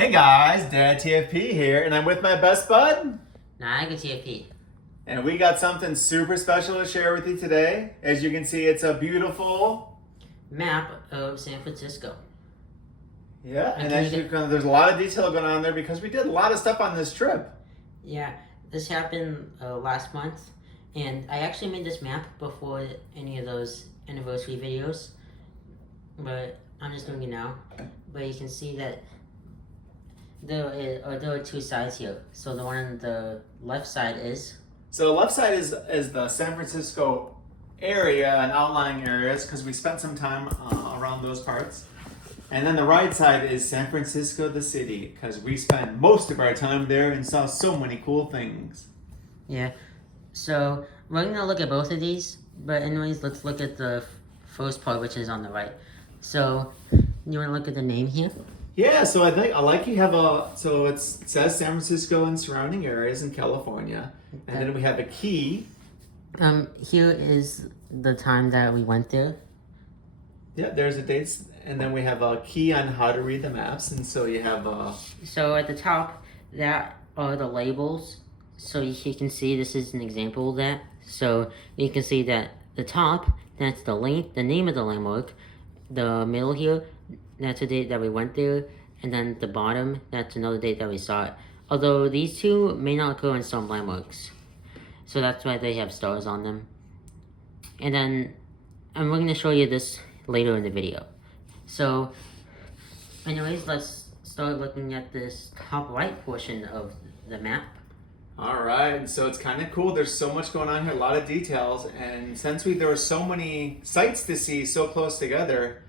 Hey guys, Dad TFP here, and I'm with my best bud. Niagara TFP. And we got something super special to share with you today. As you can see, it's a beautiful Map of San Francisco. Yeah, and as there's a lot of detail going on there because we did a lot of stuff on this trip. Yeah, this happened last month, and I actually made this map before any of those anniversary videos, but I'm just doing it now. But you can see that there are two sides here. So the one on the left side is... So the left side is the San Francisco area and outlying areas because we spent some time around those parts. And then the right side is San Francisco, the city, because we spent most of our time there and saw so many cool things. Yeah, so we're going to look at both of these, but anyways, let's look at the first part, which is on the right. So, you want to look at the name here? Yeah, so I like you have it says San Francisco and surrounding areas in California. And then we have a key. Here is the time that we went there. Yeah, there's the dates. And then we have a key on how to read the maps. And so you have So at the top, that are the labels. So you can see this is an example of that. So you can see that the top, that's the name of the landmark. The middle here, that's the date that we went there. And then the bottom, that's another date that we saw it. Although these two may not occur in some landmarks. So that's why they have stars on them. And then, we're going to show you this later in the video. So, anyways, let's start looking at this top right portion of the map. All right, so it's kind of cool. There's so much going on here, a lot of details. And since there were so many sites to see so close together,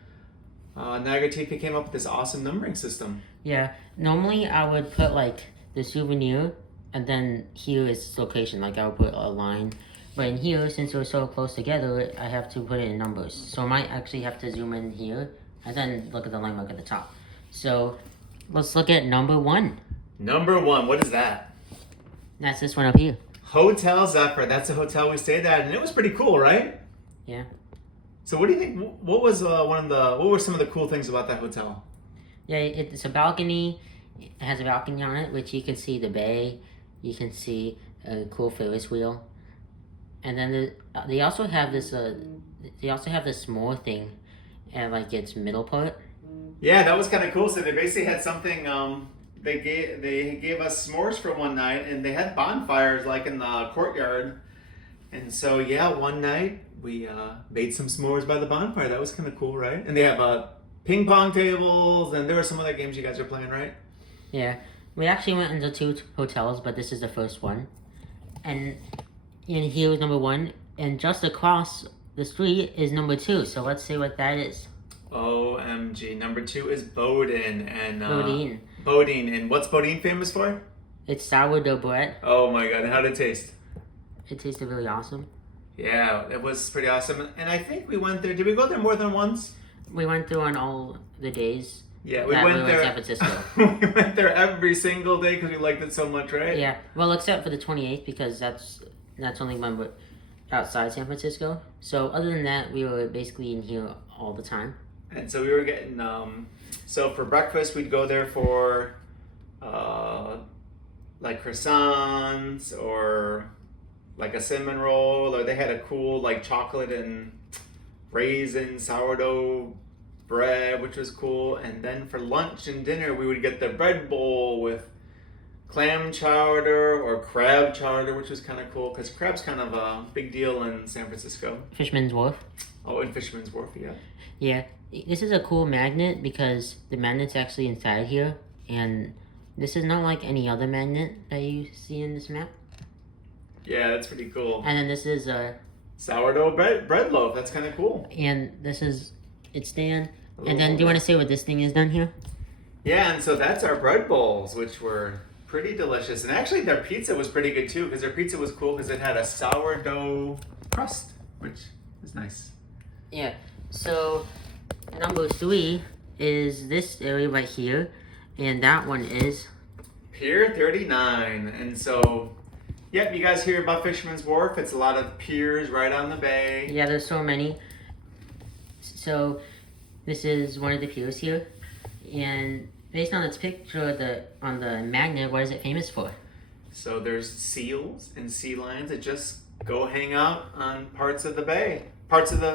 Niagara TP came up with this awesome numbering system. Yeah, normally I would put like the souvenir and then here is its location, like I would put a line. But in here, since we're so close together, I have to put it in numbers. So I might actually have to zoom in here and then look at the landmark at the top. So let's look at number one. Number one, what is that? That's this one up here. Hotel Zephyr. That's a hotel we stayed at, and it was pretty cool, right? Yeah. So what do you think? What was what were some of the cool things about that hotel? Yeah, it's a balcony. It has a balcony on it, which you can see the bay. You can see a cool Ferris wheel, and then they also have this. They also have this s'more thing, at like its middle part. Yeah, that was kind of cool. So they basically had something. They gave us s'mores for one night, and they had bonfires like in the courtyard. And so yeah, one night we made some s'mores by the bonfire. That was kind of cool, right? And they have ping pong tables, and there were some other games you guys were playing, right? Yeah, we actually went into two hotels, but this is the first one. And here was number one, and just across the street is number two. So let's see what that is. OMG, number two is Boudin and Boudin. Boudin, and what's Boudin famous for? It's sourdough bread. Oh my god, and how did it taste? It tasted really awesome. Yeah, it was pretty awesome. And I think we went there. Did we go there more than once? We went there on all the days. Yeah, we went there. San Francisco. We went there every single day because we liked it so much, right? Yeah. Well, except for the 28th because that's only when we're outside San Francisco. So other than that, we were basically in here all the time. And so we were getting. So for breakfast, we'd go there for like croissants or like a cinnamon roll, or they had a cool like chocolate and raisin sourdough bread, which was cool. And then for lunch and dinner, we would get the bread bowl with clam chowder or crab chowder, which was kind of cool because crab's kind of a big deal in San Francisco. Fisherman's Wharf. Oh, in Fisherman's Wharf, yeah. Yeah, this is a cool magnet because the magnet's actually inside here, and this is not like any other magnet that you see in this map. Yeah, that's pretty cool. And then this is a sourdough bread loaf. That's kind of cool. And this is its stand. And then, do you want to say what this thing is done here? Yeah, and so that's our bread bowls, which were pretty delicious. And actually, their pizza was pretty good too, because their pizza was cool because it had a sourdough crust, which is nice. Yeah. So, number three is this area right here, and that one is Pier 39. And so, yep, you guys hear about Fisherman's Wharf. It's a lot of piers right on the bay. Yeah, there's so many. So, this is one of the piers here, and based on its picture on the magnet, what is it famous for? So there's seals and sea lions that just go hang out on parts of the bay, parts of the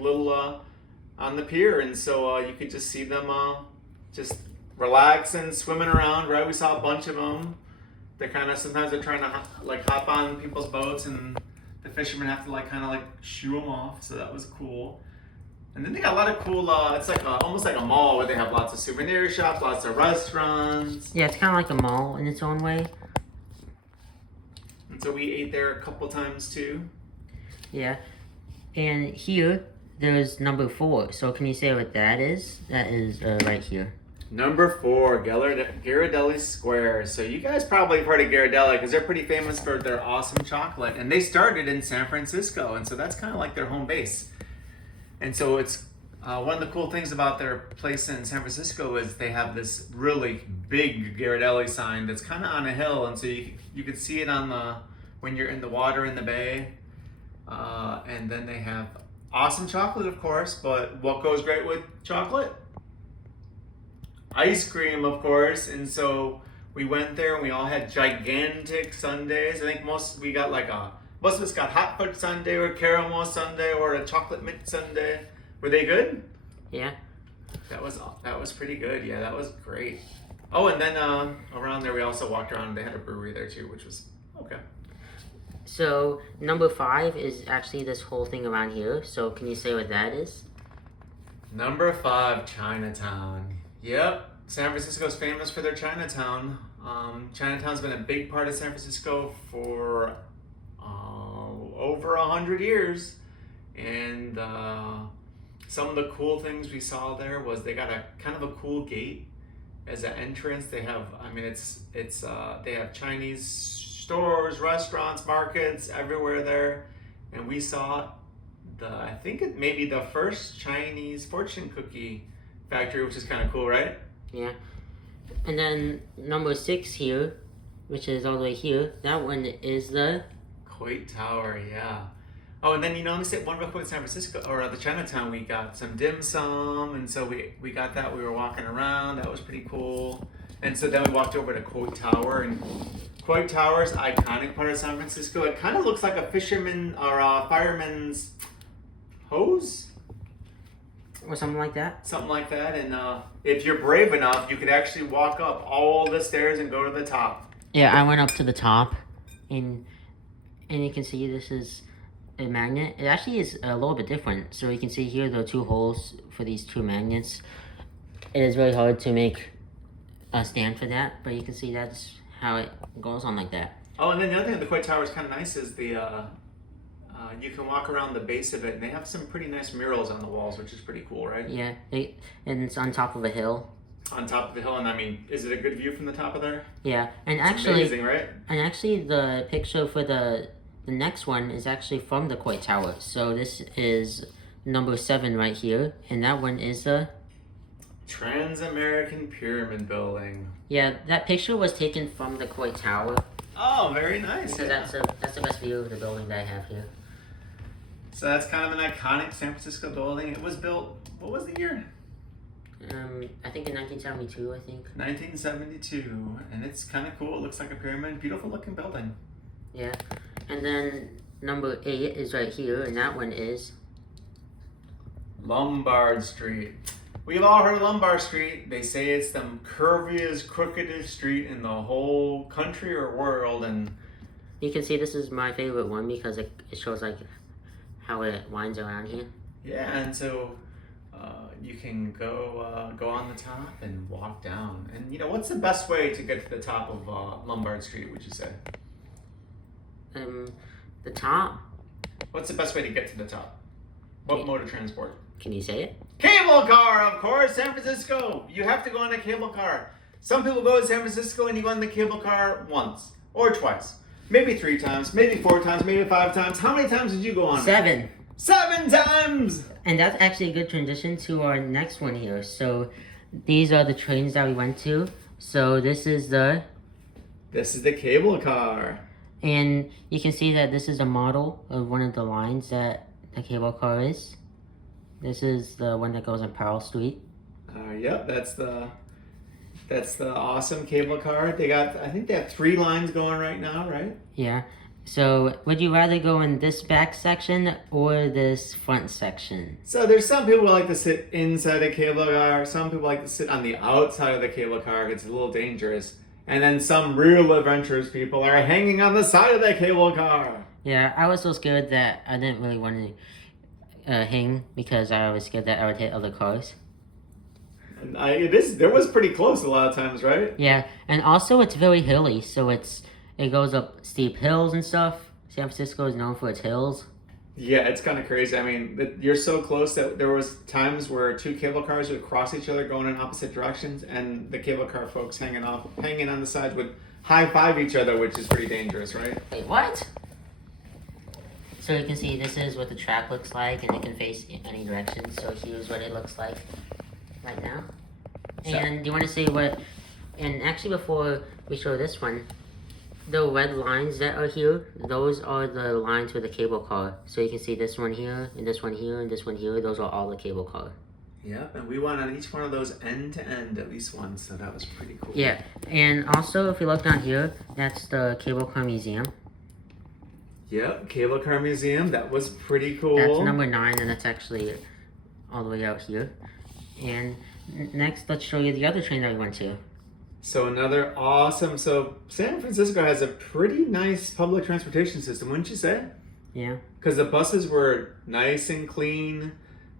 little on the pier, and so you could just see them just relaxing, swimming around. Right, we saw a bunch of them. They're sometimes they're trying to hop on people's boats, and the fishermen have to shoo them off. So that was cool. And then they got a lot of cool. It's almost like a mall where they have lots of souvenir shops, lots of restaurants. Yeah, it's kind of like a mall in its own way. And so we ate there a couple times too. Yeah, and here there's number 4. So can you say what that is? That is right here. Number 4, Ghirardelli Square. So you guys probably have heard of Ghirardelli because they're pretty famous for their awesome chocolate. And they started in San Francisco, and so that's kind of like their home base. And so it's one of the cool things about their place in San Francisco is they have this really big Ghirardelli sign that's kind of on a hill, and so you can see it when you're in the water in the bay. And then they have awesome chocolate, of course, but what goes great with chocolate? Ice cream, of course. And so we went there and we all had gigantic sundaes. I think most of us got hot fudge sundae or caramel sundae or a chocolate mint sundae. Were they good? Yeah. That was pretty good. Yeah, that was great. Oh, and then around there we also walked around. They had a brewery there too, which was okay. So number 5 is actually this whole thing around here. So can you say what that is? Number 5, Chinatown. Yep, San Francisco's famous for their Chinatown. Chinatown's been a big part of San Francisco for over 100 years. And some of the cool things we saw there was they got a kind of a cool gate as an entrance. They have, they have Chinese stores, restaurants, markets everywhere there. And we saw I think it may be the first Chinese fortune cookie factory, which is kind of cool, right? Yeah. And then number 6 here, which is all the way here, that one is the Coit Tower, yeah. Oh, and then let me say one real quick. San Francisco or the Chinatown, we got some dim sum, and so we got that. We were walking around. That was pretty cool. And so then we walked over to Coit Tower, and Coit Tower is an iconic part of San Francisco. It kind of looks like a fisherman or a fireman's hose. Or something like that? Something like that. And if you're brave enough, you could actually walk up all the stairs and go to the top. Yeah, I went up to the top, and you can see this is a magnet. It actually is a little bit different. So you can see here there are 2 holes for these 2 magnets. It is really hard to make a stand for that, but you can see that's how it goes on like that. Oh, and then the other thing the Coit Tower is kind of nice is you can walk around the base of it, and they have some pretty nice murals on the walls, which is pretty cool, right? Yeah, and it's on top of a hill. On top of the hill, and is it a good view from the top of there? Yeah, and it's actually amazing, right? And actually, the picture for the next one is actually from the Coit Tower. So this is number 7 right here, and that one is the Transamerica Pyramid building. Yeah, that picture was taken from the Coit Tower. Oh, very nice. So that's the best view of the building that I have here. So that's kind of an iconic San Francisco building. It was built, what was the year? I think in 1972, I think. 1972, and it's kind of cool. It looks like a pyramid. Beautiful looking building. Yeah, and then number 8 is right here, and that one is Lombard Street. We've all heard of Lombard Street. They say it's the curviest, crookedest street in the whole country or world, and you can see this is my favorite one because it shows like how it winds around here. Yeah, and so you can go on the top and walk down. And what's the best way to get to the top of Lombard Street, would you say? The top? What's the best way to get to the top? What mode of transport? Can you say it? Cable car, of course, San Francisco. You have to go on a cable car. Some people go to San Francisco and you go on the cable car once or twice. Maybe 3 times, maybe 4 times, maybe 5 times. How many times did you go on? 7. 7 times! And that's actually a good transition to our next one here. So these are the trains that we went to. So this is the cable car. And you can see that this is a model of one of the lines that the cable car is. This is the one that goes on Pearl Street. Yep, that's the That's the awesome cable car. I think they have 3 lines going right now, right? Yeah. So, would you rather go in this back section or this front section? So there's some people who like to sit inside a cable car. Some people like to sit on the outside of the cable car. It's a little dangerous. And then some real adventurous people are hanging on the side of the cable car. Yeah, I was so scared that I didn't really want to hang because I was scared that I would hit other cars. And there was pretty close a lot of times, right? Yeah, and also it's very hilly, so it goes up steep hills and stuff. San Francisco is known for its hills. Yeah, it's kind of crazy. I mean, you're so close that there was times where 2 cable cars would cross each other going in opposite directions, and the cable car folks hanging on the sides would high-five each other, which is pretty dangerous, right? Wait, what? So you can see this is what the track looks like, and it can face in any direction. So here's what it looks like right now. And do you want to see what... And actually, before we show this one, the red lines that are here, those are the lines for the cable car. So you can see this one here, and this one here, and this one here. Those are all the cable car. Yep, and we went on each one of those end to end at least once, so that was pretty cool. Yeah, and also if you look down here, that's the cable car museum. Yep, cable car museum. That was pretty cool. That's number 9, and that's actually all the way out here. And next, let's show you the other train that we went to. So another awesome. So San Francisco has a pretty nice public transportation system, wouldn't you say? Yeah. Because the buses were nice and clean.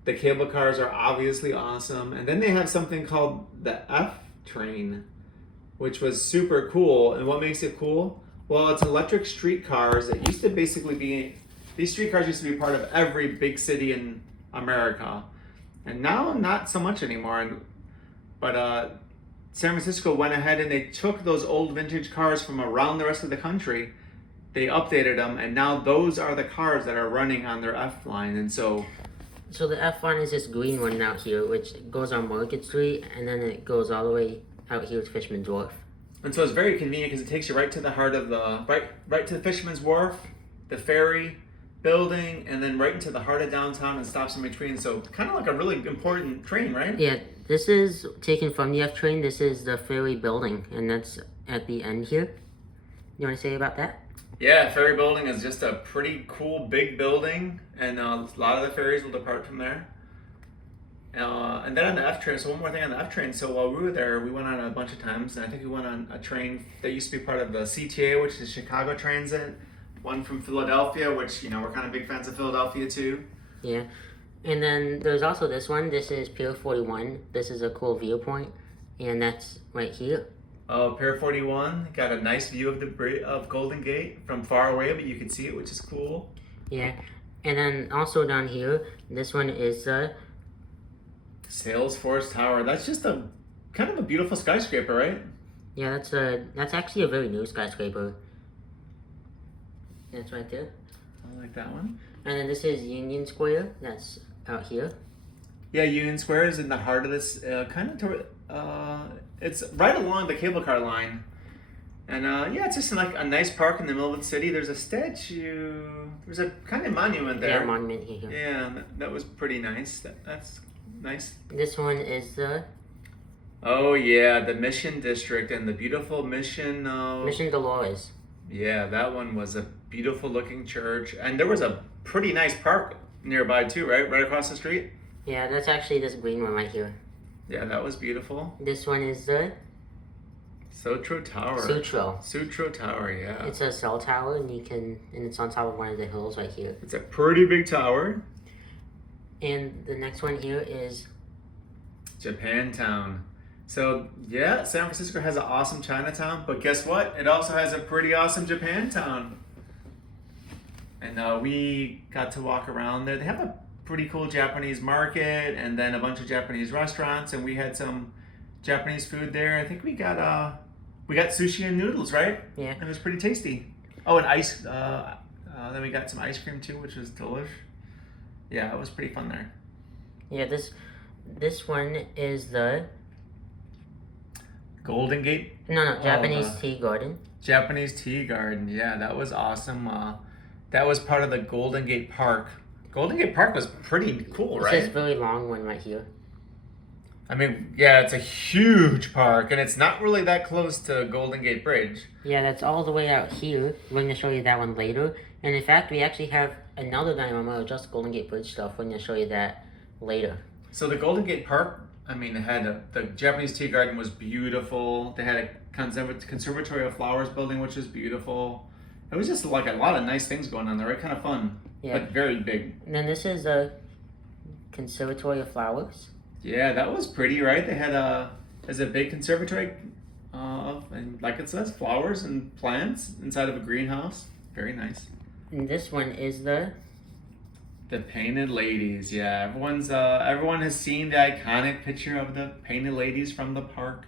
The cable cars are obviously awesome. And then they have something called the F train, which was super cool. And what makes it cool? Well, it's electric streetcars. It used to basically be, these streetcars used to be part of every big city in America. And now not so much anymore. But San Francisco went ahead and they took those old vintage cars from around the rest of the country. They updated them, and now those are the cars that are running on their F line. And so the F line is this green one out here, which goes on Market Street, and then it goes all the way out here to Fisherman's Wharf. And so it's very convenient because it takes you right to the heart of the right to the Fisherman's Wharf, the Ferry Building, and then right into the heart of downtown and stops in between. So kind of like a really important train, right? Yeah, this is taken from the F train. This is the Ferry Building, and that's at the end here. You want to say about that? Yeah, Ferry Building is just a pretty cool big building, and a lot of the ferries will depart from there. And then on the F train, so one more thing on the F train. So while we were there, we went on a bunch of times, and I think we went on a train that used to be part of the CTA, which is Chicago Transit. One from Philadelphia, which, you know, we're kind of big fans of Philadelphia too. Yeah. And then there's also this one. This is Pier 41. This is a cool viewpoint, and that's right here. Oh, Pier 41 got a nice view of Golden Gate from far away, but you can see it, which is cool. Yeah. And then also down here, this one is the Salesforce Tower. That's just a kind of a beautiful skyscraper, right? Yeah, that's actually a very new skyscraper. That's right there. I like that one. And then this is Union Square. That's out here. Yeah, Union Square is in the heart of this, it's right along the cable car line. And yeah, it's just like a nice park in the middle of the city. There's a statue, there's a kind of monument there. Yeah, monument here. Yeah, that was pretty nice. That's nice. This one is the... Oh yeah, the Mission District and the beautiful Mission Dolores. Yeah, that one was a beautiful looking church. And there was a pretty nice park nearby too, right? Right across the street? Yeah, that's actually this green one right here. Yeah, that was beautiful. This one is the... Sutro Tower. Sutro Tower, yeah. It's a cell tower, and it's on top of one of the hills right here. It's a pretty big tower. And the next one here is... Japantown. So, yeah, San Francisco has an awesome Chinatown, but guess what? It also has a pretty awesome Japantown. And we got to walk around there. They have a pretty cool Japanese market and then a bunch of Japanese restaurants, and we had some Japanese food there. I think we got sushi and noodles, right? Yeah. It was pretty tasty. Oh, and ice. Then we got some ice cream too, which was delish. Yeah, it was pretty fun there. Yeah, this one is the... Golden Gate? No, Japanese Tea Garden. Japanese Tea Garden, yeah, that was awesome. That was part of the Golden Gate Park. Golden Gate Park was pretty cool, right? It's this very long one right here. I mean, yeah, it's a huge park, and it's not really that close to Golden Gate Bridge. Yeah, that's all the way out here. We're going to show you that one later. And in fact, we actually have another diorama of just Golden Gate Bridge stuff. We're going to show you that later. So the Golden Gate Park, I mean, it had the Japanese tea garden was beautiful. They had a Conservatory of Flowers building, which was beautiful. It was just like a lot of nice things going on there, right? Kind of fun, but very big. And then this is a Conservatory of Flowers. Yeah, that was pretty, right? They had a big conservatory, and like it says, flowers and plants inside of a greenhouse. Very nice. And this one is the Painted Ladies. Yeah, everyone has seen the iconic picture of the Painted Ladies from the park,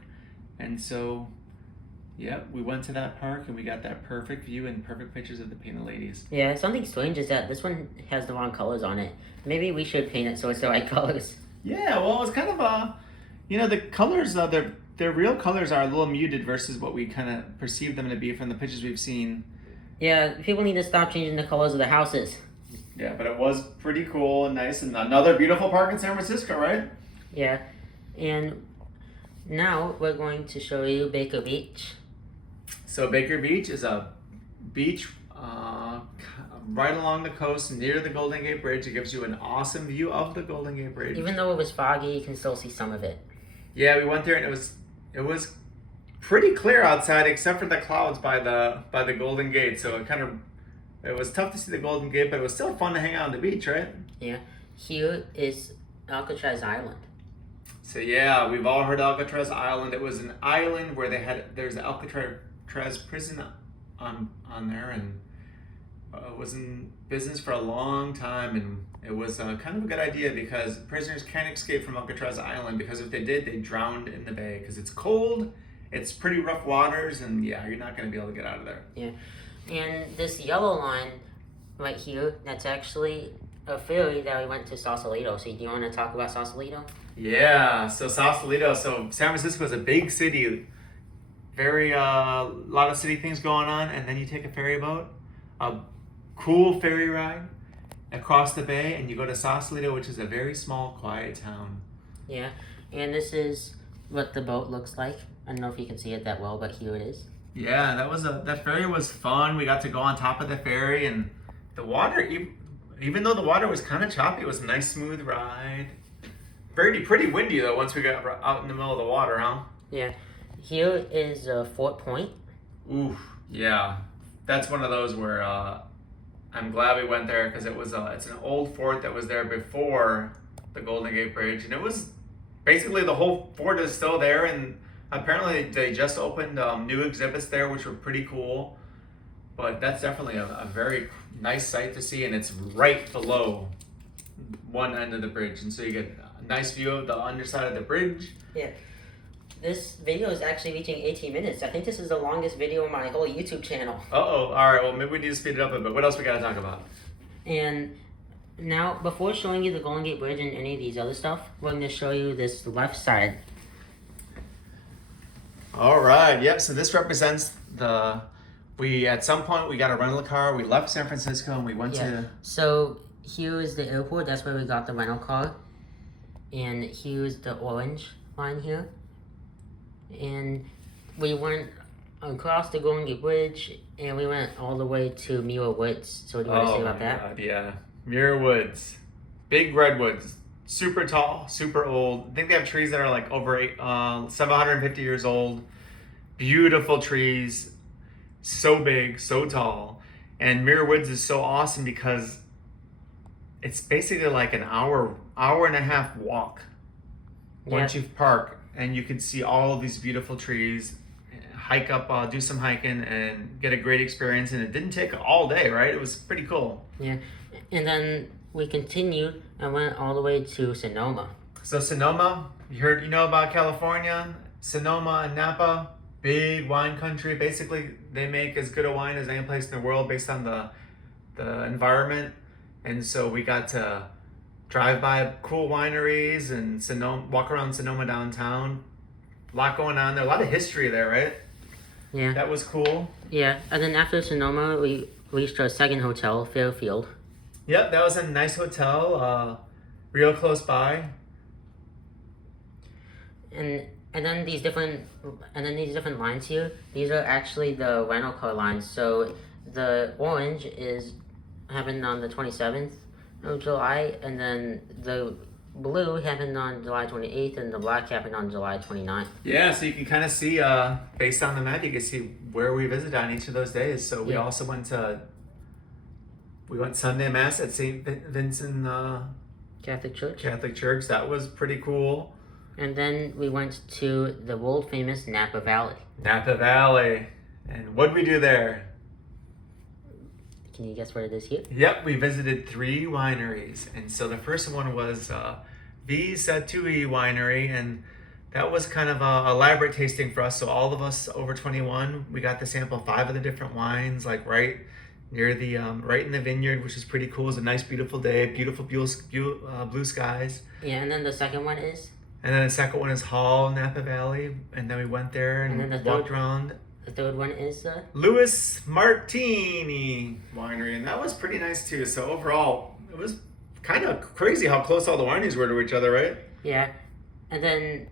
and so, yeah, we went to that park and we got that perfect view and perfect pictures of the Painted Ladies. Yeah, something strange is that this one has the wrong colors on it. Maybe we should paint it so it's the right colors. Yeah, well, it's kind of the colors, their real colors are a little muted versus what we kind of perceive them to be from the pictures we've seen. Yeah, people need to stop changing the colors of the houses. Yeah, but it was pretty cool and nice, and another beautiful park in San Francisco, right? Yeah, and now we're going to show you Baker Beach. So Baker Beach is a beach right along the coast near the Golden Gate Bridge. It gives you an awesome view of the Golden Gate Bridge. Even though it was foggy, you can still see some of it. Yeah, we went there and it was pretty clear outside except for the clouds by the Golden Gate. So it was tough to see the Golden Gate, but it was still fun to hang out on the beach, right? Yeah. Here is Alcatraz Island. So yeah, we've all heard Alcatraz Island. It was an island where there's an Alcatraz prison on there, and it was in business for a long time, and it was kind of a good idea because prisoners can't escape from Alcatraz Island, because if they did, they drowned in the bay because it's cold, it's pretty rough waters, and yeah, you're not going to be able to get out of there. Yeah. And this yellow line right here, that's actually a ferry that we went to Sausalito. So do you want to talk about Sausalito? Yeah, so Sausalito. So San Francisco is a big city. Very, lot of city things going on. And then you take a ferry boat, a cool ferry ride across the bay, and you go to Sausalito, which is a very small, quiet town. Yeah, and this is what the boat looks like. I don't know if you can see it that well, but here it is. Yeah, that ferry was fun. We got to go on top of the ferry, and the water, even though the water was kind of choppy, it was a nice smooth ride. Pretty windy though once we got out in the middle of the water, huh? Yeah. Here is Fort Point. Oof, yeah. That's one of those where I'm glad we went there because it's an old fort that was there before the Golden Gate Bridge, and it was basically the whole fort is still there, and apparently they just opened new exhibits there, which were pretty cool. But that's definitely a very nice sight to see, and it's right below one end of the bridge, and so you get a nice view of the underside of the bridge. Yeah. This video is actually reaching 18 minutes. I think this is the longest video on my whole YouTube channel. Uh-oh. All right, well, maybe we need to speed it up a bit. What else we got to talk about? And now, before showing you the Golden Gate Bridge and any of these other stuff, we're going to show you this left side. All right, yep, so this represents at some point we got a rental car, we left San Francisco and we went to... So here is the airport, that's where we got the rental car. And here's the orange line here. And we went across the Golden Gate Bridge and we went all the way to Muir Woods. So what do you want to say about that? God, yeah, Muir Woods. Big redwoods. Super tall, super old. I think they have trees that are like over 750 years old. Beautiful trees. So big, so tall. And Muir Woods is so awesome because it's basically like an hour and a half walk once you park, and you can see all of these beautiful trees, hike up, do some hiking, and get a great experience. And it didn't take all day, right? It was pretty cool. Yeah, and then we continued and went all the way to Sonoma. So Sonoma, you know about California, Sonoma and Napa, big wine country. Basically, they make as good a wine as any place in the world based on the environment. And so we got to drive by cool wineries and walk around Sonoma downtown. A lot going on there. A lot of history there, right? Yeah. That was cool. Yeah, and then after Sonoma, we reached our second hotel, Fairfield. Yep, that was a nice hotel, real close by. And then these different lines here, these are actually the rental car lines. So the orange is happened on the 27th of July, and then the blue happened on July 28th, and the black happened on July 29th. Yeah, so you can kind of see, based on the map, you can see where we visited on each of those days. So we also went Sunday Mass at St. Vincent Catholic Church. That was pretty cool. And then we went to the world famous Napa Valley. And what did we do there? Can you guess what it is here? Yep, we visited 3 wineries. And so the first one was Visatui Winery, and that was kind of a elaborate tasting for us. So all of us over 21, we got to sample 5 of the different wines, like right near the right in the vineyard, which is pretty cool. It was a nice, beautiful day, beautiful blue skies. Yeah, and then the second one is? And then the second one is Hall, Napa Valley, and then we went there and then walked around. The third one is Louis Martini Winery, and that was pretty nice too. So overall, it was kind of crazy how close all the wineries were to each other, right? Yeah, and then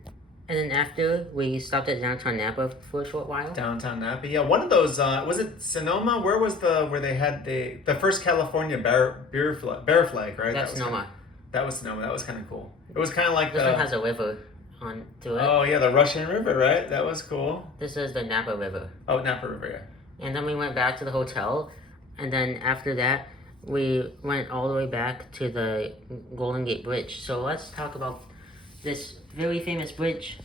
after we stopped at downtown Napa for a short while. Downtown Napa, yeah. One of those was it Sonoma? Where they had the first California bear flag, right? That's Sonoma. That was Sonoma. That was kind of cool. It was kind of like this one has a river on to it. Oh yeah, the Russian River, right? That was cool. This is the Napa River. Oh, Napa River, yeah. And then we went back to the hotel, and then after that, we went all the way back to the Golden Gate Bridge. So let's talk about this very famous bridge.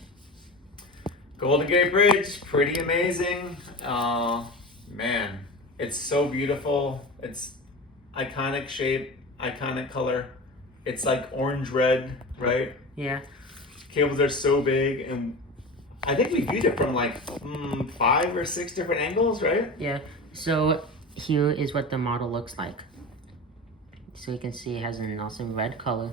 Golden Gate Bridge, pretty amazing. Man, it's so beautiful. It's iconic shape, iconic color. It's like orange red, right? Yeah. Cables are so big, and I think we viewed it from like 5 or 6 different angles, right? Yeah. So here is what the model looks like. So you can see it has an awesome red color.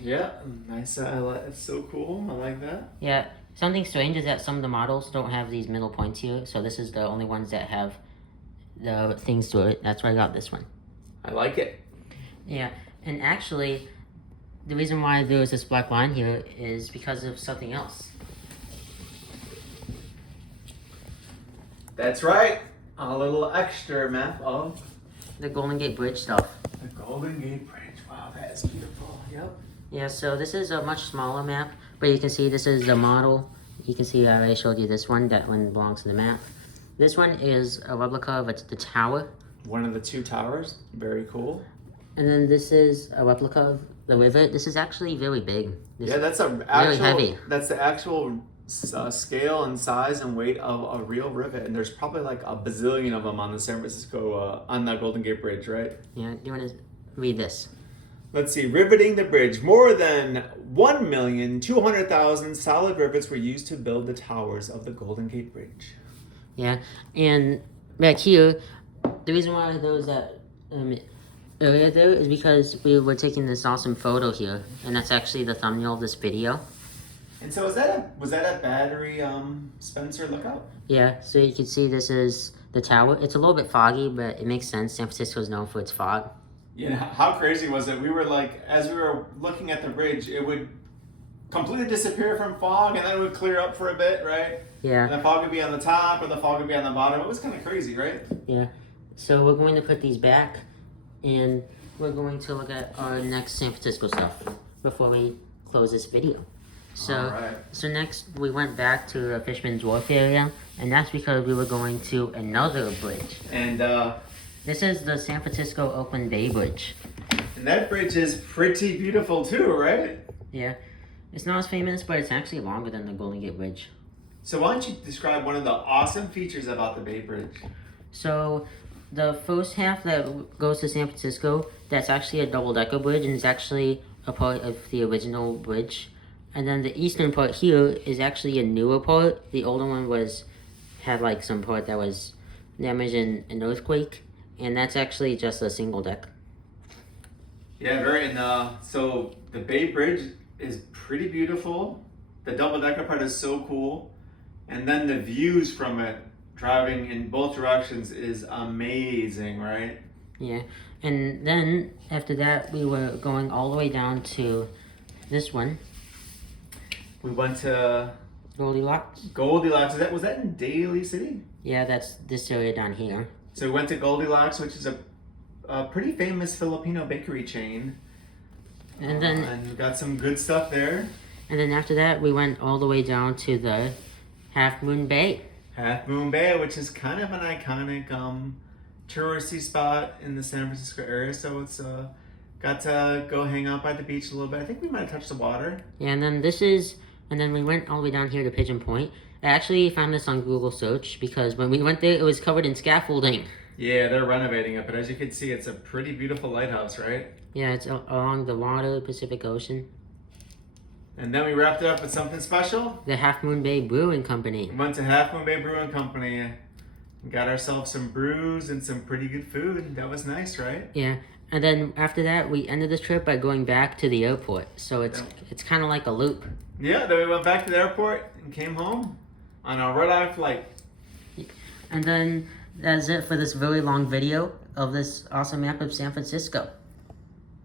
Yeah, nice. It's so cool. I like that. Yeah. Something strange is that some of the models don't have these middle points here. So this is the only ones that have the things to it. That's why I got this one. I like it. Yeah. And actually, the reason why there was this black line here is because of something else. That's right. A little extra map of the Golden Gate Bridge stuff. The Golden Gate Bridge. Wow, that is beautiful. Yep. Yeah, so this is a much smaller map, but you can see this is the model. You can see I already showed you this one. That one belongs to the map. This one is a replica of the tower. One of the 2 towers. Very cool. And then this is a replica of the Rivet. This is actually very big. Yeah, that's really heavy. That's the actual scale and size and weight of a real rivet, and there's probably like a bazillion of them on the San Francisco on the Golden Gate Bridge, right? Yeah. Do you want to read this? Let's see. Riveting the bridge. More than 1,200,000 solid rivets were used to build the towers of the Golden Gate Bridge. Yeah, and back here, the reason why there was that area there is because we were taking this awesome photo here, and that's actually the thumbnail of this video. And so was that a battery Spencer lookout? Yeah, so you can see this is the tower. It's a little bit foggy, but it makes sense. San Francisco is known for its fog. Yeah, how crazy was it? We were like, as we were looking at the bridge, it would completely disappear from fog, and then it would clear up for a bit, right? Yeah. And the fog would be on the top, or the fog would be on the bottom. It was kind of crazy, right? Yeah. So we're going to put these back, and we're going to look at our next San Francisco stuff before we close this video. So, so next we went back to the Fisherman's Wharf area, and that's because we were going to another bridge. And this is the San Francisco-Oakland Bay Bridge. And that bridge is pretty beautiful too, right? Yeah. It's not as famous, but it's actually longer than the Golden Gate Bridge. So why don't you describe one of the awesome features about the Bay Bridge? So the first half that goes to San Francisco, that's actually a double-decker bridge, and it's actually a part of the original bridge. And then the eastern part here is actually a newer part. The older one had like some part that was damaged in an earthquake, and that's actually just a single deck. Yeah, so the Bay Bridge is pretty beautiful. The double-decker part is so cool. And then the views from it, driving in both directions, is amazing, right? Yeah, and then after that, we were going all the way down to this one. We went to Goldilocks. Goldilocks. Was that in Daly City? Yeah, that's this area down here. So we went to Goldilocks, which is a pretty famous Filipino bakery chain. And then and we got some good stuff there. And then after that, we went all the way down to the Half Moon Bay. Half Moon Bay, which is kind of an iconic touristy spot in the San Francisco area. So it's got to go hang out by the beach a little bit. I think we might have touched the water. Yeah, and then we went all the way down here to Pigeon Point. I actually found this on Google search because when we went there, it was covered in scaffolding. Yeah, they're renovating it, but as you can see, it's a pretty beautiful lighthouse, right? Yeah, it's along the water, Pacific Ocean. And then we wrapped it up with something special. The Half Moon Bay Brewing Company. We went to Half Moon Bay Brewing Company. Got ourselves some brews and some pretty good food. That was nice, right? Yeah, and then after that, we ended the trip by going back to the airport. So it's kind of like a loop. Yeah, then we went back to the airport and came home on a red-eye flight. And then that's it for this very long video of this awesome map of San Francisco.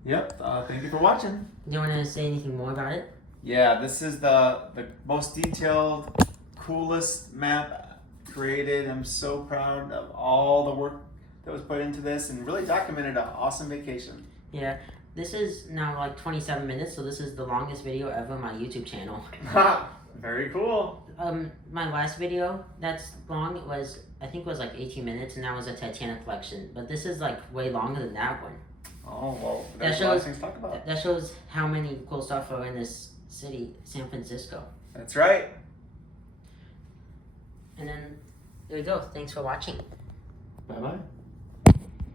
Yep, thank you for watching. Do you want to say anything more about it? Yeah, this is the most detailed, coolest map created. I'm so proud of all the work that was put into this and really documented an awesome vacation. Yeah, this is now like 27 minutes, so this is the longest video ever on my YouTube channel. Very cool. My last video that's long I think it was like 18 minutes, and that was a Titanic collection. But this is like way longer than that one. Oh, well, there's a lot of things to talk about. That shows how many cool stuff are in this city, San Francisco. That's right. And then there we go. Thanks for watching. Bye-bye.